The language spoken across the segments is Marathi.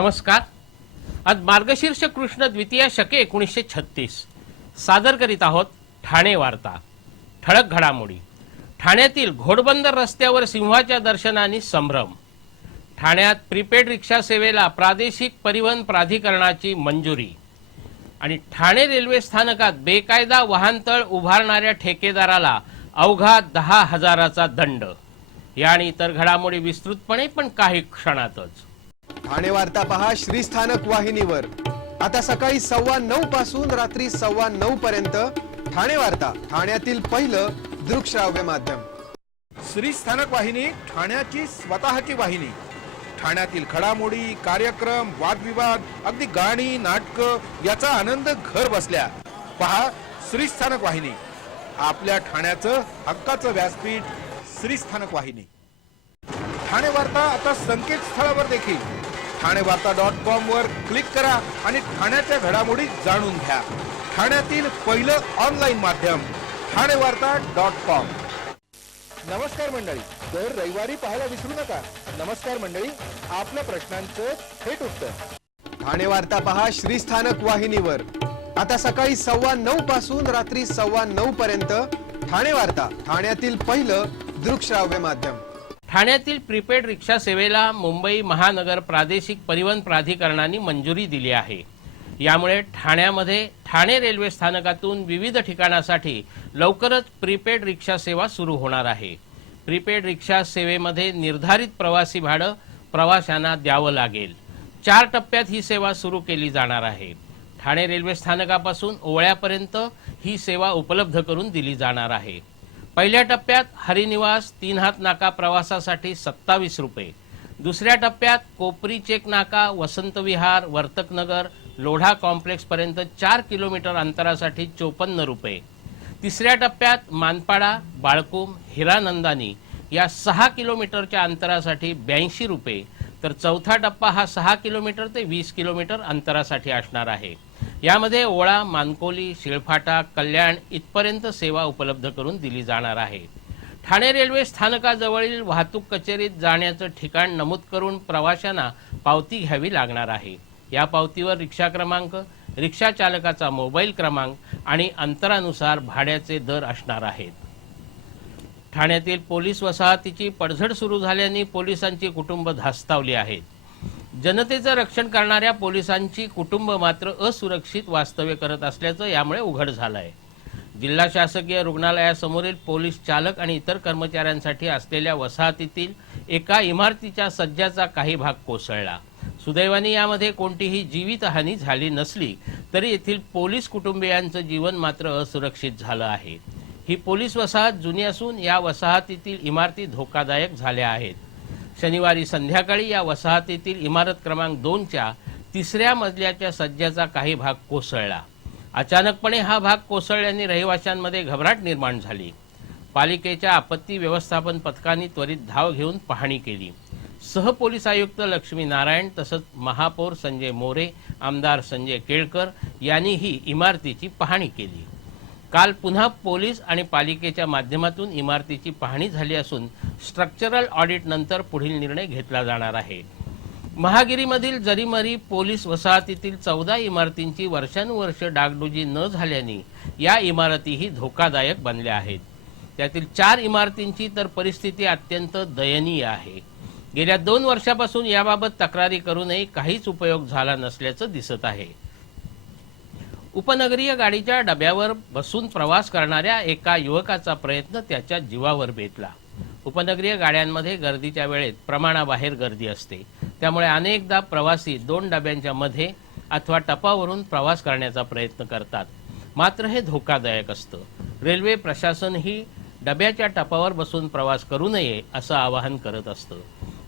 नमस्कार। आज मार्गशीर्ष कृष्ण द्वितीया शके 1936 सादर करीत आहोत ठाणे वार्ता। ठळक घडामोडी। ठाण्यातील घोडबंदर रस्त्यावर सिंहाच्या दर्शनाने संभ्रम। ठाण्यात प्रीपेड रिक्षा सेवेला प्रादेशिक परिवहन प्राधिकरणाची मंजुरी। आणि ठाणे रेल्वे स्थानकात बेकायदा वाहनतळ उभारणाऱ्या ठेकेदाराला अवघा 10,000चा दंड। या आणि इतर घडामोडी विस्तृतपणे पण काही क्षणातच। ठाणे वार्ता पहा श्रीस्थानक वाहिनीवर। आता सकाळी 9:15 पासून रात्री 9:15 पर्यंत ठाणे वार्ता, ठाण्यातील पहिलं दृकश्राव्य माध्यम। श्रीस्थानक वाहिनी ठाण्याची स्वतःची वाहिनी। ठाण्यातील घडामोडी, कार्यक्रम, वादविवाद, अगदी गाणी, नाटक याचा आनंद घर बसल्या पहा श्रीस्थानक वाहिनी। आपल्या ठाण्याचं हक्काचं व्यासपीठ श्रीस्थानक वाहिनी। ठाणे वार्ता आता संकेतस्थळावर देखील ठाणेवार्ता.com वर क्लिक करा आणि ठाण्याच्या घडामोडी जाणून घ्या। ठाण्यातील पहिलं ऑनलाईन माध्यम ठाणेवार्ता.com। नमस्कार मंडळी, दर रविवारी पाहायला विसरू नका। नमस्कार मंडळी, आपल्या प्रश्नांचं थेट उत्तर। ठाणे वार्ता पहा श्रीस्थानक वाहिनीवर। आता सकाळी 9:15 पासून रात्री 9:15 पर्यंत ठाणे वार्ता, ठाण्यातील पहिलं दृकश्राव्य माध्यम। ठाण्यातील प्रीपेड रिक्षा सेवेला मुंबई महानगर प्रादेशिक परिवहन प्राधिकरणाने मंजुरी दिली आहे। यामुळे ठाण्यामध्ये ठाणे रेल्वे स्थानकातून विविध ठिकाणासाठी लवकरच प्रीपेड रिक्षा सेवा सुरू होणार आहे। प्रीपेड रिक्षा सेवेमध्ये निर्धारित प्रवासी भाडं प्रवाशांना द्यावं लागेल। 4 टप्प्यात ही सेवा सुरू केली जाणार आहे। ठाणे रेल्वे स्थानकापासून ओवळ्यापर्यंत ही सेवा उपलब्ध करून दिली जाणार आहे। पहिल्या टप्प्यात हरिनिवास 3 हात नाका प्रवासासाठी 27 रुपये, दुसऱ्या टप्प्यात कोपरी चेक नाका, वसंत विहार, वर्तकनगर, लोढा कॉम्प्लेक्स पर्यंत 4 किलोमीटर अंतरासाठी 54 रुपये, तिसऱ्या टप्प्यात मानपाडा, बाळकुम, हिरानंदानी या 6 किलोमीटरच्या अंतरासाठी 82 रुपये, तर चौथा टप्पा हा 6 किलोमीटर ते 20 किलोमीटर अंतरासाठी असणार आहे। यामध्ये ओळा, मानकोली, शिळफाटा, कल्याण इथपर्यंत सेवा उपलब्ध करून दिली जाणार आहे। ठाणे रेल्वे स्थानकाजवळील वाहतूक कचेरीत जाण्याचं ठिकाण नमूद करून प्रवाशांना पावती घ्यावी लागणार आहे। या पावतीवर रिक्षा क्रमांक, रिक्षा चालकाचा मोबाईल क्रमांक आणि अंतरानुसार भाड्याचे दर असणार आहेत। ठाण्यातील पोलीस वसाहतीची पडझड सुरू झाल्याने पोलिसांची कुटुंब धास्तावली आहेत। जनतेचं रक्षण करणाऱ्या पोलिसांची कुटुंब मात्र असुरक्षित वास्तव्य करत असल्याचं यामुळे उघड झालं आहे। जिल्हा शासकीय रुग्णालयासमोरील पोलीस चालक आणि इतर कर्मचाऱ्यांसाठी असलेल्या वसाहतीतील एका इमारतीच्या सज्जाचा काही भाग कोसळला। सुदैवाने यामध्ये कोणतीही जीवितहानी झाली नसली तरी येथील पोलीस कुटुंबियांचं जीवन मात्र असुरक्षित झालं आहे। ही पोलीस वसाहत जुनी असून या वसाहतीतील इमारती धोकादायक झाल्या आहेत। शनिवारी संध्याकाळी या वसाहतीतील इमारत क्रमांक 2च्या 3ऱ्या मजल्याच्या सज्जाचा काही भाग कोसळला। अचानकपणे हा भाग कोसळल्याने रहिवाशांमध्ये घबराट निर्माण झाली। पालिकेच्या आपत्ती व्यवस्थापन पथकाने त्वरित धाव घेऊन पाहणी केली। सहपोलीस आयुक्त लक्ष्मी नारायण तसंच महापौर संजय मोरे, आमदार संजय केळकर यांनीही इमारतीची पाहणी केली। काल पुन्हा पोलीस आणि पालिकेच्या माध्यमातून इमारतीची पाहणी झाली असून स्ट्रक्चरल ऑडिट नंतर पुढील निर्णय घेतला जाणार आहे। महागिरीमधील जरीमरी पोलीस वसाहतीतील 14 इमारतींची वर्षानुवर्ष डागडुजी न झाल्याने या इमारतीही धोकादायक बनल्या आहेत। त्यातील 4 इमारतींची तर परिस्थिती अत्यंत दयनीय आहे। गेल्या 2 वर्षापासून याबाबत तक्रारी करूनही काहीच उपयोग झाला नसल्याचं दिसत आहे। उपनगरीय गाडीच्या डब्यावर बसून प्रवास करणाऱ्या एका युवकाचा प्रयत्न त्याच्या जीवावर बेतला। उपनगरीय गाड्यांमध्ये गर्दीच्या वेळेत प्रमाणाबाहेर गर्दी असते, त्यामुळे अनेकदा प्रवासी 2 डब्यांच्या मध्ये अथवा टपावरून प्रवास करण्याचा प्रयत्न करतात, मात्र हे धोकादायक असतं। रेल्वे प्रशासनही डब्याच्या टपावर बसून प्रवास करू नये असं आवाहन करत असतं,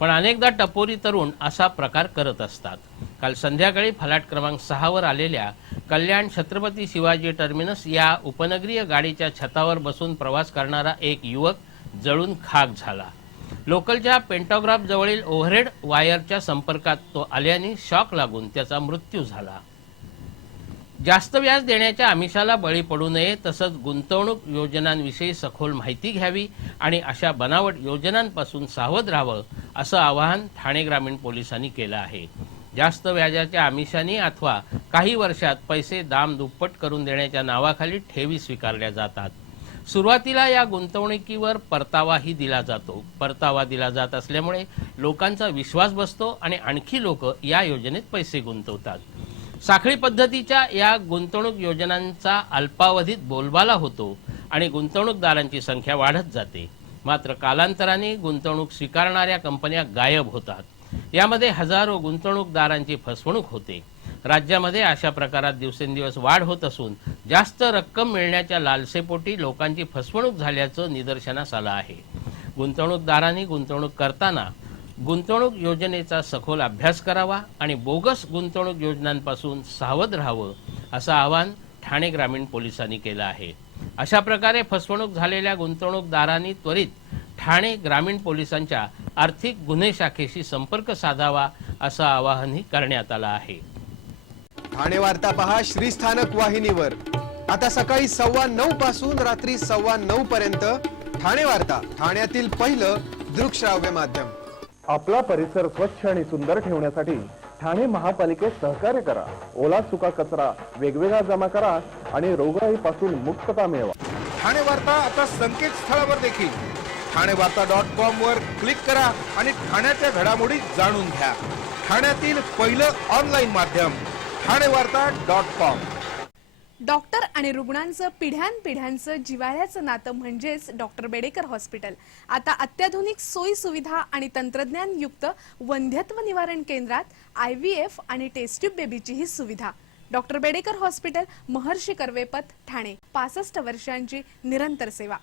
पण अनेकदा टपोरी तरुण असा प्रकार करत असतात। काल संध्याकाळी फलाट क्रमांक 6 वर आलेल्या कल्याण छत्रपती शिवाजी टर्मिनस या उपनगरीय गाडीच्या छतावर बसून प्रवास करणारा एक युवक जळून खाक झाला। लोकलच्या पेंटोग्राफ जवळील ओव्हरहेड वायरच्या संपर्कात तो आल्याने शॉक लागून त्याचा मृत्यू झाला। जास्त व्याज देण्याच्या आमिषाला बळी पडू नये, तसंच गुंतवणूक योजनांविषयी सखोल माहिती घ्यावी आणि अशा बनावट योजनांपासून सावध राहावं असं आवाहन ठाणे ग्रामीण पोलिसांनी केलं आहे। जास्त व्याजाच्या आमिषाने अथवा काही वर्षात पैसे दाम दुप्पट करून देण्याच्या नावाखाली ठेवी स्वीकारल्या जातात। सुरुवातीला या गुंतवणुकीवर परतावाही दिला जातो। परतावा दिला जात असल्यामुळे लोकांचा विश्वास बसतो आणि आणखी लोक या योजनेत पैसे गुंतवतात। साखळी पद्धतीच्या या गुंतवणूक योजनांचा अल्पावधीत बोलबाला होतो आणि गुंतवणूकदारांची संख्या वाढत जाते। मात्र कालांतराने गुंतवणूक स्वीकारणाऱ्या कंपन्या गायब होतात। यामध्ये हजारो गुंतवणूकदारांची फसवणूक होते। राज्यामध्ये अशा प्रकारात दिवसेंदिवस वाढ होत असून जास्त रक्कम मिळण्याच्या लालसेपोटी लोकांची फसवणूक झाल्याचं निदर्शनास आलं आहे। गुंतवणूकदारांनी गुंतवणूक करताना गुंतवणूक योजनेचा सखोल अभ्यास करावा आणि बोगस गुंतवणूक योजनांपासून सावध राहावं असं आवाहन ठाणे ग्रामीण पोलिसांनी केलं आहे। अशा प्रकारे फसवणूक झालेल्या गुंतवणूकदारांनी त्वरित ठाणे ग्रामीण पोलिसांच्या आर्थिक गुन्हे शाखेशी संपर्क साधावा असं आवाहनही करण्यात आलं आहे। ठाणे वार्ता पहा श्रीस्थानक वाहिनीवर आता सकाळी 9:15 पासून रात्री 9:15 पर्यंत ठाणे वार्ता, ठाण्यातील पहिलं दृकश्राव्य माध्यम। आपला परिसर स्वच्छ आणि सुंदर ठेवण्यासाठी ठाणे महापालिकेत सहकार्य करा। ओला सुका कचरा वेगवेगळा जमा करा आणि रोगराईपासून मुक्तता मिळवा। ठाणे वार्ता आता संकेतस्थळावर देखील ठाणेवार्ता.com वर क्लिक करा आणि ठाण्याच्या घडामोडी जाणून घ्या। ठाण्यातील पहिलं ऑनलाईन माध्यम ठाणेवार्ता.com। डॉक्टर आणि रुग्णांचं पिढ्यानपिढ्यांचं जिव्हाळ्याचं नातं म्हणजेच डॉक्टर बेडेकर हॉस्पिटल आता अत्याधुनिक सोयी सुविधा आणि तंत्रज्ञान युक्त वंध्यत्व निवारण केंद्रात IVF आणि टेस्ट ट्यूब बेबीची ही सुविधा। Doctor Bedekar hospital, Maharshi Karvepath, Thane. 65 वर्षांची निरंतर सेवा।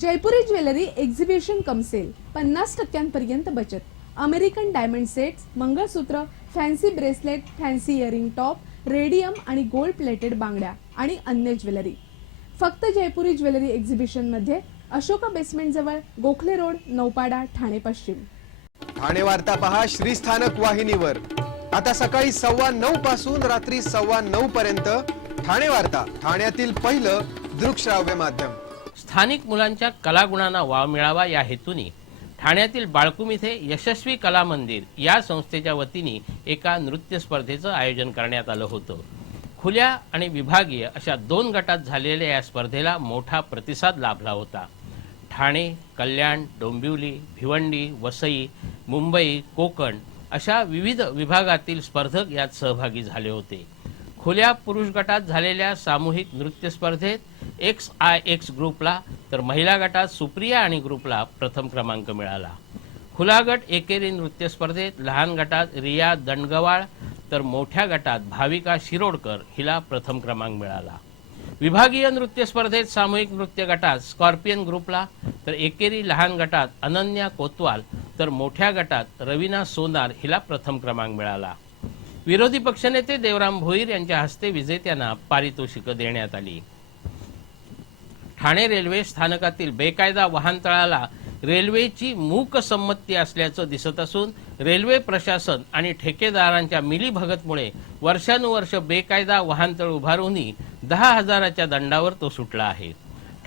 Jaipuri jewellery exhibition cum sale, 50% बचत। American diamond sets, mangalsutra, fancy bracelet, fancy earring top, radium आणि गोल्ड प्लेटेड बांगड्या आणि अन्य ज्वेलरी फक्त जयपुरी ज्वेलरी एक्झिबिशन मध्ये, अशोका बेसमेंट जवळ, गोखले रोड, नौपाडा, ठाणे पश्चिम। ठाणे वार्ता पहा श्रीस्थानक वाहिनीवर आता सकाळी 9:15 पासून रात्री 9:15 पर्यंत ठाणे वार्ता, ठाण्यातील पहिलं दृकश्राव्य माध्यम। स्थानिक मुलांच्या कलागुणांना वाव मिळावा या हेतूने ठाण्यातील बाळकुम इथे यशस्वी कला मंदिर या संस्थेच्या वतीने एका नृत्य स्पर्धेचं आयोजन करण्यात आलं होतं। खुल्या आणि विभागीय अशा 2 गटात झालेल्या या स्पर्धेला मोठा प्रतिसाद लाभला होता। ठाणे, कल्याण, डोंबिवली, भिवंडी, वसई, मुंबई, कोकण अशा विविध विभागातील स्पर्धक यात सहभागी झाले होते। खुल्या पुरुष गटात झालेल्या सामूहिक नृत्य स्पर्धेत XIX ग्रुपला तर महिला गटात सुप्रिया आणि ग्रुपला प्रथम क्रमांक मिळाला। खुला गट एकेरी नृत्य स्पर्धेत लहान गटात रिया दंडगवाळ तर मोठ्या गटात भाविका शिरोडकर हिला प्रथम क्रमांक मिळाला। विभागीय नृत्य स्पर्धेत सामूहिक नृत्य गटात स्कॉर्पियन ग्रुपला तर एकेरी लहान गटात अनन्या कोतवाल तर मोठ्या गटात रवीना सोनार हिला प्रथम क्रमांक मिळाला। विरोधी पक्षनेते देवराम भोईर यांच्या हस्ते विजेत्यांना पारितोषिकं देण्यात आली। ठाणे रेल्वे स्थानकातील बेकायदा वाहनतळाला रेल्वेची मूक संमती असल्याचं दिसत असून रेल्वे प्रशासन आणि ठेकेदारांच्या मिलीभगतमुळे वर्षानुवर्ष बेकायदा वाहनतळ उभारूनही 10,000च्या दंडावर तो सुटला आहे।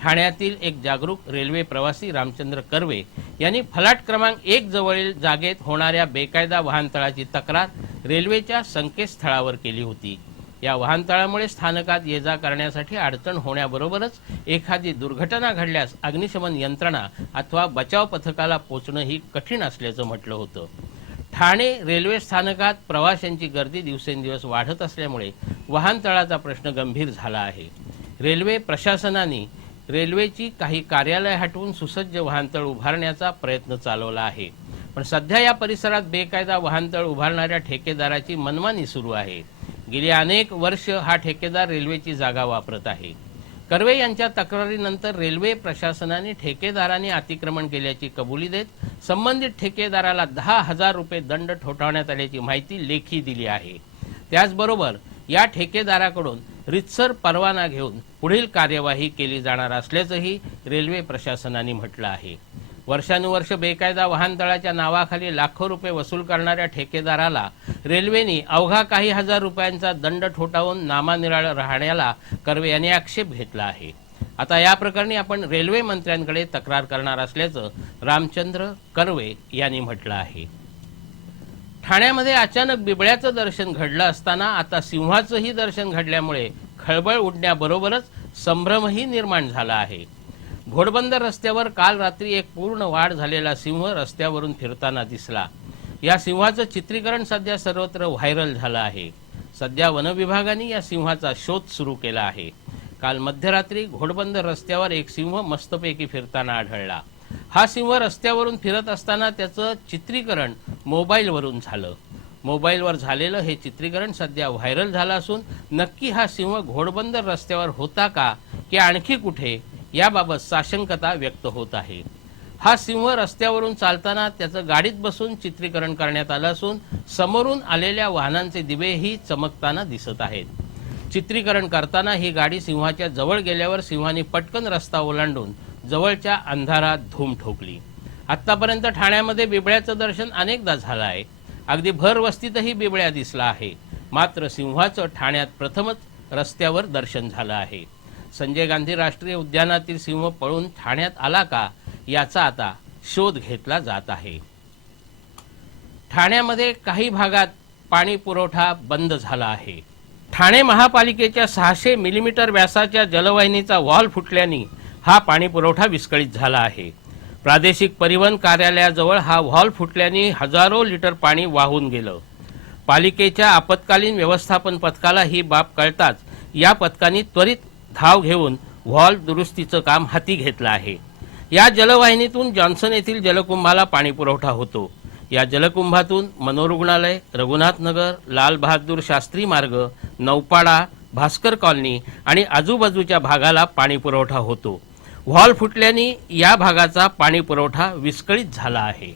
ठाण्यातील एक जागरूक रेल्वे प्रवासी रामचंद्र कर्वे यांनी फलाट क्रमांक 1 जवळील जागेत होणाऱ्या बेकायदा वाहनतळाची तक्रार रेल्वेच्या संकेतस्थळावर केली होती। या वाहनतळामुळे स्थानकात ये जा करण्यासाठी अडचण होण्याबरोबरच एखादी दुर्घटना घडल्यास अग्निशमन यंत्रणा अथवा बचाव पथकाला पोहोचणं ही कठीण असल्याचं म्हटलं होतं। ठाणे रेल्वे स्थानकात प्रवाशांची गर्दी दिवसेंदिवस वाढत असल्यामुळे वाहनतळाचा प्रश्न गंभीर झाला आहे। रेल्वे प्रशासनाने रेल्वेची काही कार्यालय हटवून सुसज्ज वाहनतळ उभारण्याचा प्रयत्न चालवला आहे, पण सध्या या परिसरात बेकायदा वाहनतळ उभारणाऱ्या ठेकेदाराची मनमानी सुरू आहे। गेली अनेक वर्ष हा ठेकेदार रेल्वेची जागा वापरत आहे। कर्वे यांच्या तक्रारीनंतर रेल्वे प्रशासनाने ठेकेदाराने अतिक्रमण केल्याची कबुली देत संबंधित ठेकेदाराला 10,000 रुपये दंड ठोठावण्यात आल्याची माहिती लेखी दिली आहे। त्याचबरोबर या ठेकेदाराकडून रितसर परवाना घेऊन पुढील कार्यवाही केली जाणार असल्याचंही रेल्वे प्रशासनाने म्हटलं आहे। वर्षानुवर्ष बेकायदा वाहनतळाच्या नावाखाली लाखो रुपये वसूल करणाऱ्या ठेकेदाराला रेल्वेने अवघा काही हजार रुपयांचा दंड ठोठावून नामानिराळं राहण्याला कर्वे यांनी आक्षेप घेतला आहे। आता या प्रकरणी आपण रेल्वे मंत्र्यांकडे तक्रार करणार असल्याचं रामचंद्र कर्वे यांनी म्हटलं आहे। ठाण्यामध्ये अचानक बिबळ्याचं दर्शन घडलं असताना आता सिंहाचंही दर्शन घडल्यामुळे खळबळ उडण्याबरोबरच संभ्रमही निर्माण झाला आहे. घोडबंदर रस्त्यावर काल रात्री एक पूर्ण वाढ झालेला सिंह रस्त्यावरून फिरताना दिसला. या सिंहाचं चित्रीकरण सध्या सर्वत्र व्हायरल झालं आहे. सध्या वनविभागाने या सिंहाचा शोध सुरू केला आहे. काल मध्यरात्री घोडबंदर रस्त्यावर एक सिंह मस्तपैकी फिरताना आढळला. हा सिंह रस्त्यावरून फिरत असताना त्याचं चित्रीकरण मोबाईलवरून झालं. मोबाईलवर झालेलं हे चित्रीकरण सध्या व्हायरल झालं असून नक्की हा सिंह घोडबंदर रस्त्यावर होता का की आणखी कुठे याबाबत साशंकता व्यक्त होत आहे. हा सिंह रस्त्यावरून चालताना त्याचं गाडीत बसून चित्रीकरण करण्यात आलं असून समोरून आलेल्या वाहनांचे दिवेही चमकताना दिसत आहेत. चित्रीकरण करताना ही गाडी सिंहाच्या जवळ गेल्यावर सिंहाने पटकन रस्ता ओलांडून जवळच्या अंधारात धूम ठोकली. आतापर्यंत ठाण्यामध्ये बिबळ्याचं दर्शन अनेकदा झालं आहे. अगदी भर वस्तीतही बिबळ्या दिसला आहे. मात्र सिंहाचं ठाण्यात प्रथमच रस्त्यावर दर्शन झालं आहे. संजय गांधी राष्ट्रीय उद्यानातील सिंह पळून ठाण्यात आला का याचा आता शोध घेतला जात आहे. ठाण्यामध्ये काही भागात पाणी पुरवठा बंद झाला आहे. ठाणे महापालिकेच्या 600 मिलीमीटर व्यासाच्या जलवाहिनीचा वॉल फुटल्याने हा पाणी पुरवठा विस्कळीत झाला आहे. प्रादेशिक परिवहन कार्यालयाजवळ हा व्हॉल्व फुटल्याने हजारो लिटर पाणी वाहून गेलं. पालिकेच्या आपत्कालीन व्यवस्थापन पथकाला ही बाब कळताच या पथकाने त्वरित धाव घेऊन व्हॉल्व दुरुस्तीचं काम हाती घेतलं आहे. या जलवाहिनीतून जॉन्सन येथील जलकुंभाला पाणी पुरवठा होतो. या जलकुंभातून मनोरुग्णालय, रघुनाथनगर, लाल बहादूर शास्त्री मार्ग, नौपाडा, भास्कर कॉलनी आणि आजूबाजूच्या भागाला पाणी पुरवठा होतो. व्हॉल्व फुटल्याने या भागाचा पाणी पुरवठा विस्कळीत झाला आहे.